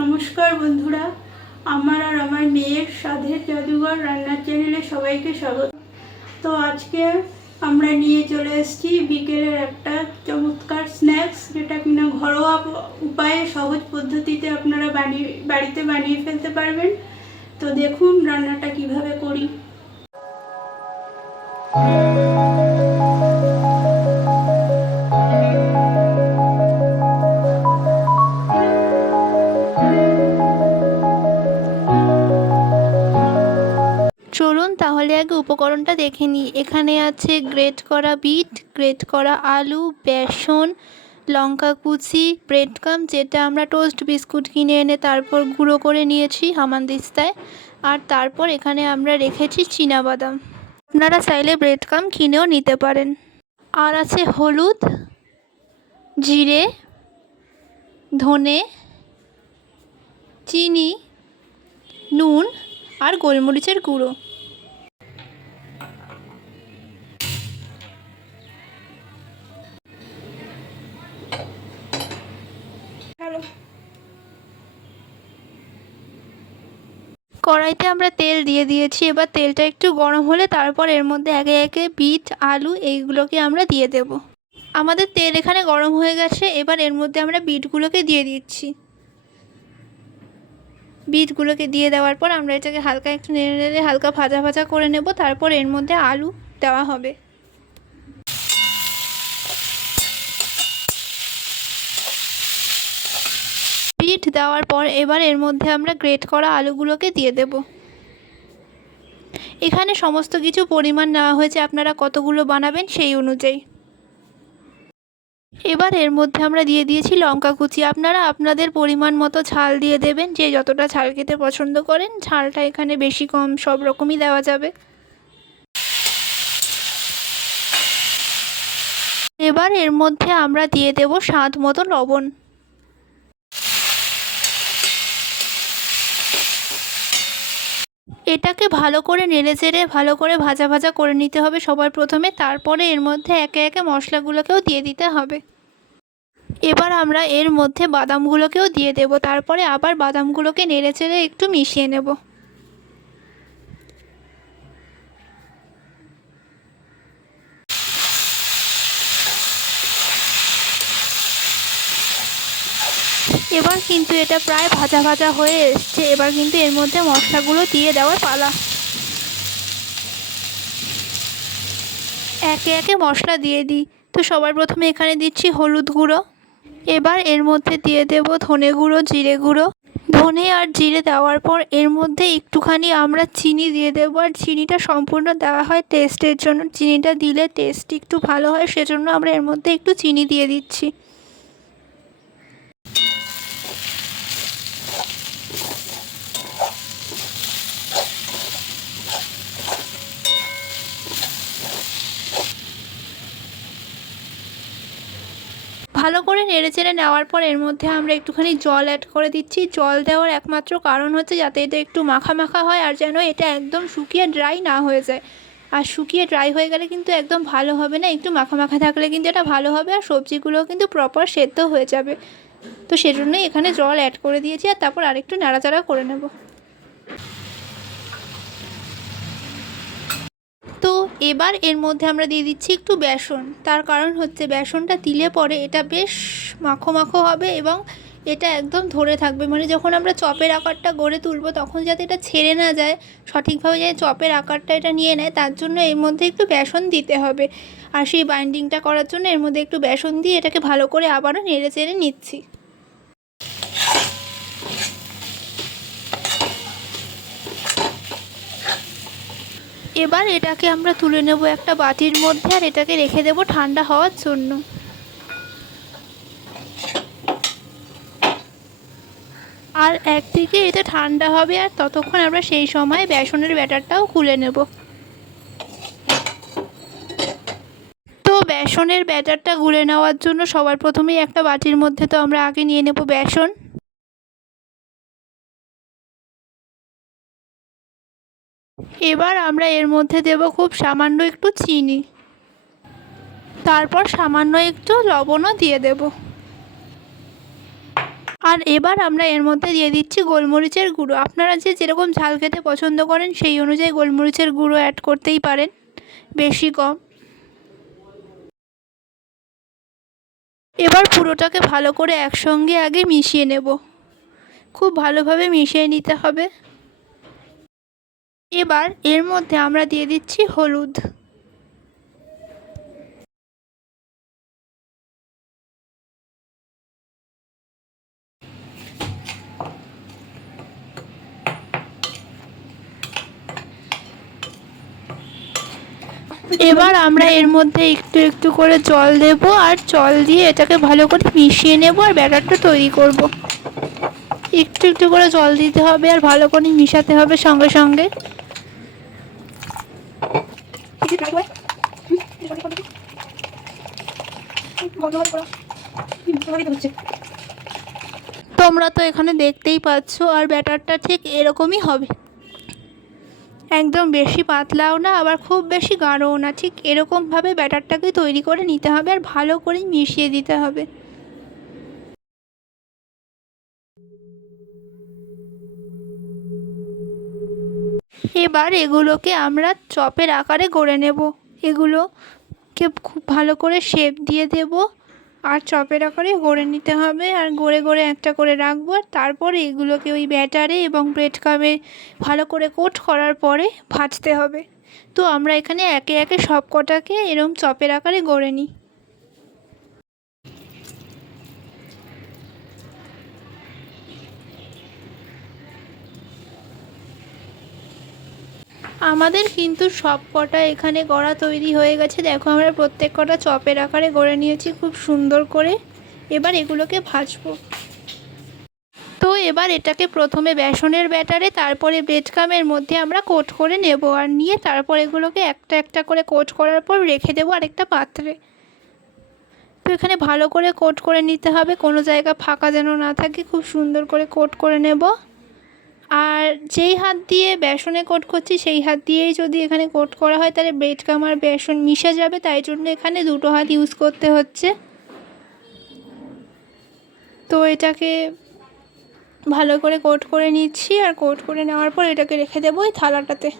নমস্কার বন্ধুরা, আমার আর আমার মেয়ের স্বাদের জাদুঘর রান্নার চ্যানেলে সবাইকে স্বাগত। তো আজকে আমরা নিয়ে চলে এসেছি বিকেলের একটা চমৎকার স্ন্যাক্স যেটা কিনা ঘরোয়া উপায়ে সহজ পদ্ধতিতে আপনারা বানিয়ে বাড়িতে বানিয়ে ফেলতে পারবেন। তো দেখুন রান্নাটা কীভাবে করি। দেখে নিই এখানে আছে গ্রেট করা বিট, গ্রেট করা আলু, বেসন, লঙ্কা কুচি ব্রেডকাম যেটা আমরা টোস্ট বিস্কুট কিনে এনে তারপর গুঁড়ো করে নিয়েছি হামানদিস্তায় আর তারপর এখানে আমরা রেখেছি বাদাম আপনারা চাইলে ব্রেডকাম কিনেও নিতে পারেন। আর আছে হলুদ, জিরে, ধনে, চিনি, নুন আর গোলমরিচের গুঁড়ো। কড়াইতে আমরা তেল দিয়ে দিয়েছি। এবার তেলটা একটু গরম হলে তারপর এর মধ্যে একে একে বিট, আলু এইগুলোকে আমরা দিয়ে দেব। আমাদের তেল এখানে গরম হয়ে গেছে, এবার এর মধ্যে আমরা বিটগুলোকে দিয়ে দিচ্ছি। বিটগুলোকে দিয়ে দেওয়ার পর আমরা এটাকে হালকা একটু নেড়ে নেড়ে হালকা ভাজা ভাজা করে নেব, তারপর এর মধ্যে আলু দেওয়া হবে। বিট দেওয়ার পর এবার এর মধ্যে আমরা গ্রেট করা আলুগুলোকে দিয়ে দেব। এখানে সমস্ত কিছু পরিমাণ নেওয়া হয়েছে, আপনারা কতগুলো বানাবেন সেই অনুযায়ী। এবার এর মধ্যে আমরা দিয়ে দিয়েছি লঙ্কা কুচি। আপনারা আপনাদের পরিমাণ মতো ঝাল দিয়ে দেবেন, যে যতটা ঝাল খেতে পছন্দ করেন, ঝালটা এখানে বেশি কম, সব রকমই দেওয়া যাবে। এবার এর মধ্যে আমরা দিয়ে দেব স্বাদ মতো লবণ। এটাকে ভালো করে নেড়ে চেড়ে, ভালো করে ভাজা ভাজা করে নিতে হবে সবার প্রথমে। তারপরে এর মধ্যে একে একে মশলাগুলোকেও দিয়ে দিতে হবে। এবার আমরা এর মধ্যে বাদামগুলোকেও দিয়ে দেব। তারপরে আবার বাদামগুলোকে নেড়ে চেড়ে একটু মিশিয়ে নেব। এবার কিন্তু এটা প্রায় ভাজা ভাজা হয়ে এসছে। এবার কিন্তু এর মধ্যে মশলাগুলো দিয়ে দেওয়ার পালা। একে একে মশলা দিয়ে দিই। তো সবার প্রথমে এখানে দিচ্ছি হলুদ গুঁড়ো। এবার এর মধ্যে দিয়ে দেব ধনে গুঁড়ো, জিরে গুঁড়ো। ধনে আর জিরে দেওয়ার পর এর মধ্যে একটুখানি আমরা চিনি দিয়ে দেবো। আর চিনিটা সম্পূর্ণ দেওয়া হয় টেস্টের জন্য। চিনিটা দিলে টেস্ট একটু ভালো হয়, সেজন্য আমরা এর মধ্যে একটু চিনি দিয়ে দিচ্ছি। ভালো করে নেড়ে চেড়ে নেওয়ার পর এর মধ্যে আমরা একটুখানি জল অ্যাড করে দিচ্ছি। জল দেওয়ার একমাত্র কারণ হচ্ছে যাতে এটা একটু মাখা মাখা হয় আর যেন এটা একদম শুকিয়ে ড্রাই না হয়ে যায়। আর শুকিয়ে ড্রাই হয়ে গেলে কিন্তু একদম ভালো হবে না। একটু মাখা মাখা থাকলে কিন্তু এটা ভালো হবে আর সবজিগুলোও কিন্তু প্রপার সেদ্ধ হয়ে যাবে। তো সেজন্যই এখানে জল অ্যাড করে দিয়েছি আর তারপর আরেকটু নাড়াচাড়া করে নেব তো এবার এর মধ্যে আমরা দিয়ে দিচ্ছি একটু বেসন। তার কারণ হচ্ছে বেসনটা দিলে পরে এটা বেশ মাখো মাখো হবে এবং এটা একদম ধরে থাকবে। মানে যখন আমরা চপের আকারটা গড়ে তুলবো, তখন যাতে এটা ছেড়ে না যায়, সঠিকভাবে যাতে চপের আকারটা এটা নিয়ে নেয়, তার জন্য এর মধ্যে একটু বেসন দিতে হবে। আর সেই বাইন্ডিংটা করার জন্য এর মধ্যে একটু বেসন দিয়ে এটাকে ভালো করে আবারও নেড়ে চেড়ে নিচ্ছি। এবার এটাকে আমরা তুলে নেব একটা বাটির মধ্যে আর এটাকে রেখে দেব ঠান্ডা হওয়ার জন্য। আর একদিকে এটা ঠান্ডা হবে আর ততক্ষণ আমরা সেই সময় বেসনের ব্যাটারটাও খুলে নেব। তো বেসনের ব্যাটারটা গুলে নেওয়ার জন্য সবার প্রথমেই একটা বাটির মধ্যে তো আমরা আগে নিয়ে নেব বেসন। এবার আমরা এর মধ্যে দেব খুব সামান্য একটু চিনি। তারপর সামান্য একটু লবণও দিয়ে দেব। আর এবার আমরা এর মধ্যে দিয়ে দিচ্ছি গোলমরিচের গুঁড়ো। আপনারা যে যেরকম ঝাল খেতে পছন্দ করেন, সেই অনুযায়ী গোলমরিচের গুঁড়ো অ্যাড করতেই পারেন, বেশি কম। এবার পুরোটাকে ভালো করে একসঙ্গে আগে মিশিয়ে নেব। খুব ভালোভাবে মিশিয়ে নিতে হবে। এবার এর মধ্যে আমরা দিয়ে দিচ্ছি হলুদ। এবার আমরা এর মধ্যে একটু একটু করে জল দেব আর জল দিয়ে এটাকে ভালো করে মিশিয়ে নেব আর ব্যাটারটা তৈরি করব। একটু একটু করে জল দিতে হবে আর ভালো করে মিশাতে হবে সঙ্গে সঙ্গে। তোমরা তো এখানে দেখতেই পাচ্ছ, আর ব্যাটারটা ঠিক এরকমই হবে। একদম বেশি পাতলাও না, আবার খুব বেশি গাঢ়ও না, ঠিক এরকমভাবে ব্যাটারটাকে তৈরি করে নিতে হবে আর ভালো করে মিশিয়ে দিতে হবে। এবার এগুলোকে আমরা চপের আকারে গড়ে নেব। এগুলোকে খুব ভালো করে শেপ দিয়ে দেব। আর চপের আকারে গড়ে নিতে হবে। আর গড়ে গড়ে একটা করে রাখব আর তারপরে এগুলোকে ওই ব্যাটারে এবং ব্রেড কামে ভালো করে কোট করার পরে ভাজতে হবে। তো আমরা এখানে একে একে সব কটাকে এরম চপের আকারে গড়ে নিই। আমাদের কিন্তু সব কটা এখানে গড়া তৈরি হয়ে গেছে। দেখো, আমরা প্রত্যেক কটা চপের আকারে গড়ে নিয়েছি খুব সুন্দর করে। এবার এগুলোকে ভাজবো। তো এবার এটাকে প্রথমে বেসনের ব্যাটারে, তারপরে ব্রেডকামের মধ্যে আমরা কোট করে নেব। আর নিয়ে তারপর এগুলোকে একটা একটা করে কোট করার পর রেখে দেবো আরেকটা পাত্রে। তো এখানে ভালো করে কোট করে নিতে হবে। কোনো জায়গা ফাঁকা যেন না থাকে, খুব সুন্দর করে কোট করে নেব। আর যেই হাত দিয়ে বেসনে কোট করছি, সেই হাত দিয়েই যদি এখানে কোট করা হয়, তাহলে ব্রেড কামার বেসন মিশে যাবে। তাই জন্য এখানে দুটো হাত ইউজ করতে হচ্ছে। তো এটাকে ভালো করে কোট করে নিচ্ছি। আর কোট করে নেওয়ার পর এটাকে রেখে দেবো ওই থালাটাতে।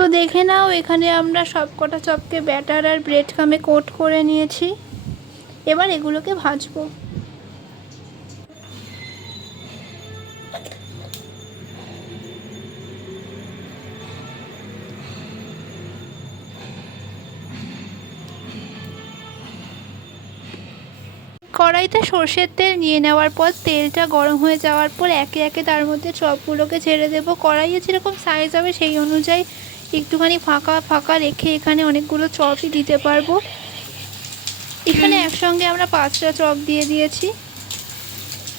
তো দেখে নাও, এখানে আমরা সব কটা চপকে ব্যাটার আর ব্রেড কামে কোট করে নিয়েছি। এবার এগুলোকে ভাজবো। কড়াইতে সর্ষের তেল নিয়ে নেওয়ার পর তেলটা গরম হয়ে যাওয়ার পর একে একে তার মধ্যে চপগুলোকে ছেড়ে দেবো। কড়াইয়ে যেরকম সাইজ হবে সেই অনুযায়ী একটুখানি ফাঁকা ফাঁকা রেখে এখানে অনেকগুলো চপই দিতে পারব। এখানে একসঙ্গে আমরা পাঁচটা চপ দিয়ে দিয়েছি।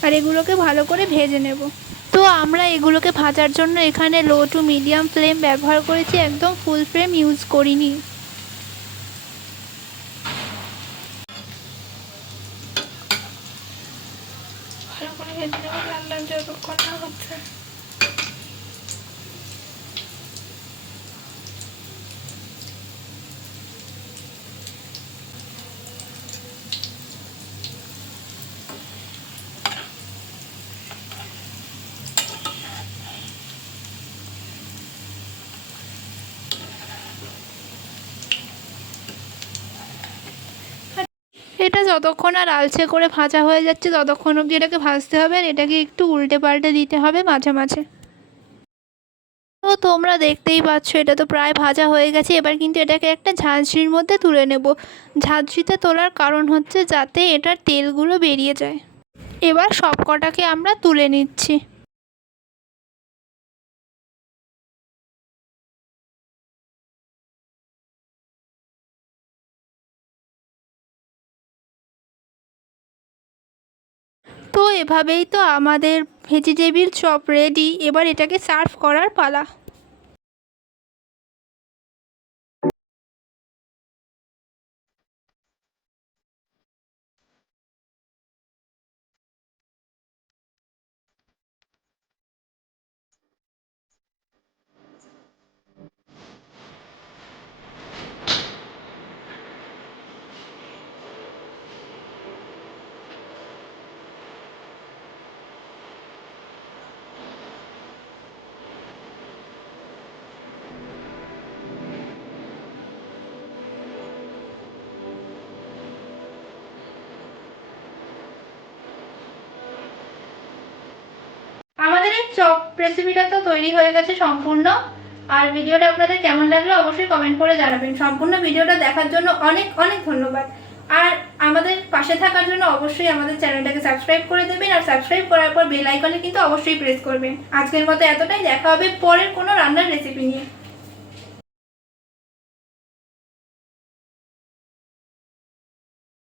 আর এগুলোকে ভালো করে ভেজে নেব। তো আমরা এগুলোকে ভাজার জন্য এখানে লো টু মিডিয়াম ফ্লেম ব্যবহার করেছি একদম ফুল ফ্লেম ইউজ করিনি ভালো করে ভেজে নেব রান্না যতক্ষণ না হচ্ছে এটা যতক্ষণ আর আলছে করে ভাজা হয়ে যাচ্ছে, ততক্ষণ অবধি এটাকে ভাজতে হবে আর এটাকে একটু উল্টে পাল্টে দিতে হবে মাঝে মাঝে। তো তোমরা দেখতেই পাচ্ছ, এটা তো প্রায় ভাজা হয়ে গেছে। এবার কিন্তু এটাকে একটা ঝাঁঝরির মধ্যে তুলে নেব। ঝাঁঝরিতে তোলার কারণ হচ্ছে যাতে এটার তেলগুলো বেরিয়ে যায়। এবার সব কটাকে আমরা তুলে নিচ্ছি। তো এভাবেই তো আমাদের ভেজিটেবিল চপ রেডি এবার এটাকে সার্ভ করার পালা আমাদের এই চপ রেসিপিটা তো তৈরি হয়ে গেছে সম্পূর্ণ। আর ভিডিওটা আপনাদের কেমন লাগল অবশ্যই কমেন্ট করে জানাবেন। সম্পূর্ণ ভিডিওটা দেখার জন্য অনেক অনেক ধন্যবাদ। আর আমাদের পাশে থাকার জন্য অবশ্যই আমাদের চ্যানেলটাকে সাবস্ক্রাইব করে দেবেন। আর সাবস্ক্রাইব করার পর বেল আইকনে কিন্তু অবশ্যই প্রেস করবেন। আজকের মতো এতটাই। দেখা হবে পরের কোনো রান্নার রেসিপি নিয়ে।